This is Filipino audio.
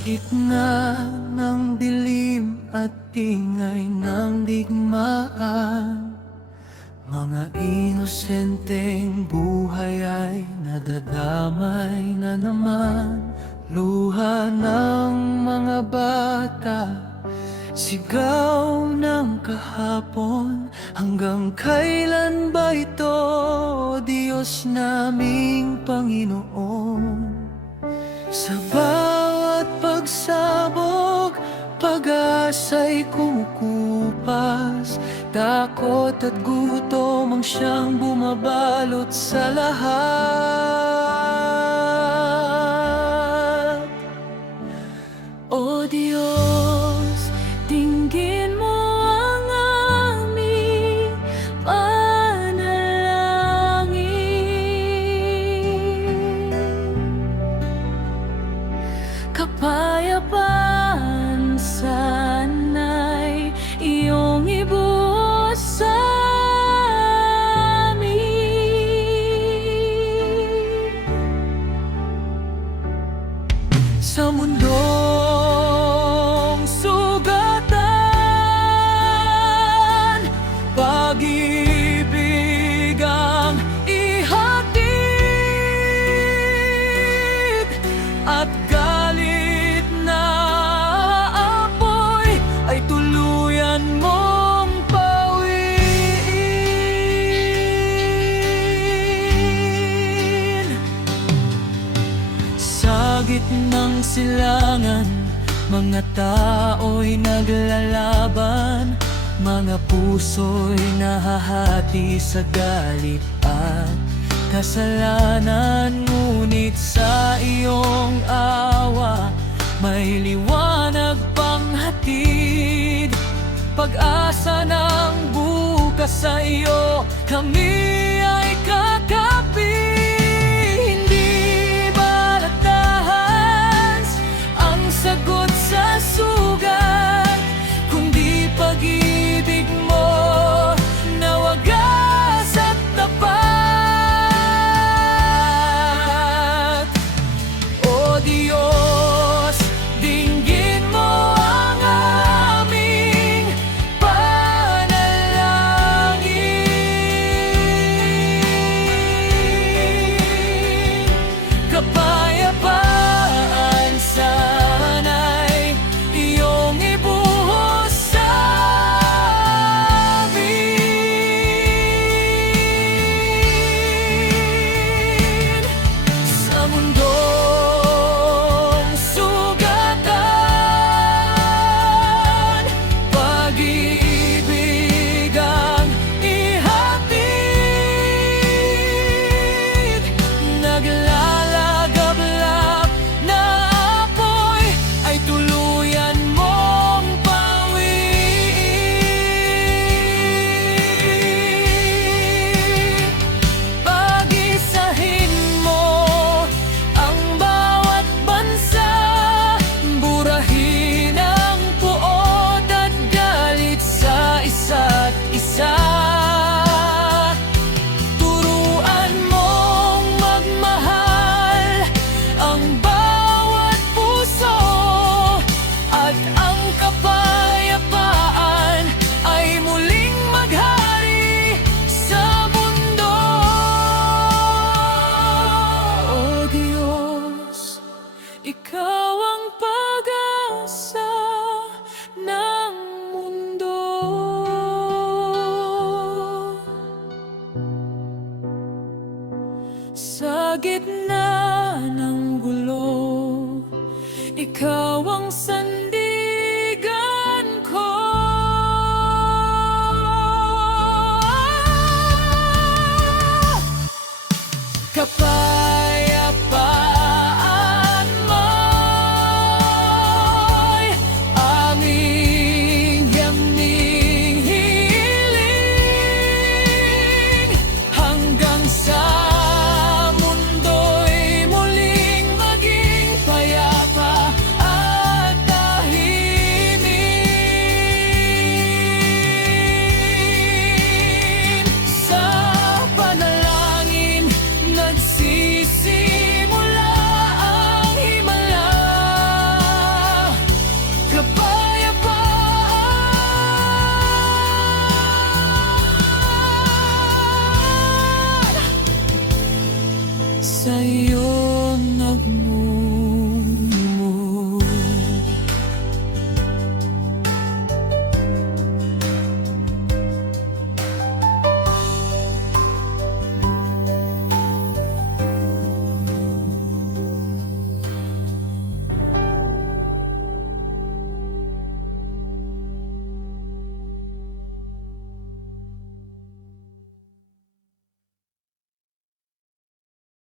gitna ng dilim at ingay ng digmaan, mga inosenteng buhay ay nadadamay na naman. Luha ng mga bata, sigaw ng kahapon. Hanggang kailan ba ito, Diyos naming Panginoon? Sa bawat pagsabog, pag-asa'y kumukupas. Takot at gutom ang siyang bumabalot sa lahat. O Diyos, dinggin mo ang aming panalangin. Kapayapaan sana'y iyong ibuhos sa amin. Sa mundong sugatan, pag-ibig ang ihatid, at galit na apoy ay tuluyan mong pawiin. Sa gitnang silangan, mga tao'y naglalaban, mga puso'y nahahati sa galit at kasalanan. Ngunit sa iyong awa, may liwanag pang hatid, pag-asa ng bukas. Sa iyo kami ay kakapit. Hindi balatahas ang sagot sa sugat, kundi pag-ibig mo na wagas at tapat. O Diyos, dinggin mo ang aming panalangin. Kapayapaan sana'y iyong ibuhos sa amin. Sa mundong sugatan, pag-ibig ang ihatid, naglalagablak na apoy ay tuluyan mong pawiin. Pag-isahin mo ang bawat bansa, burahin ang puot at galit sa isa't isa. Turuan mong magmahal ang bawat puso, at ang kapayapaan ay muling maghari sa mundo. O Diyos, ikaw ang pag-asa ng mundo. Sa gitna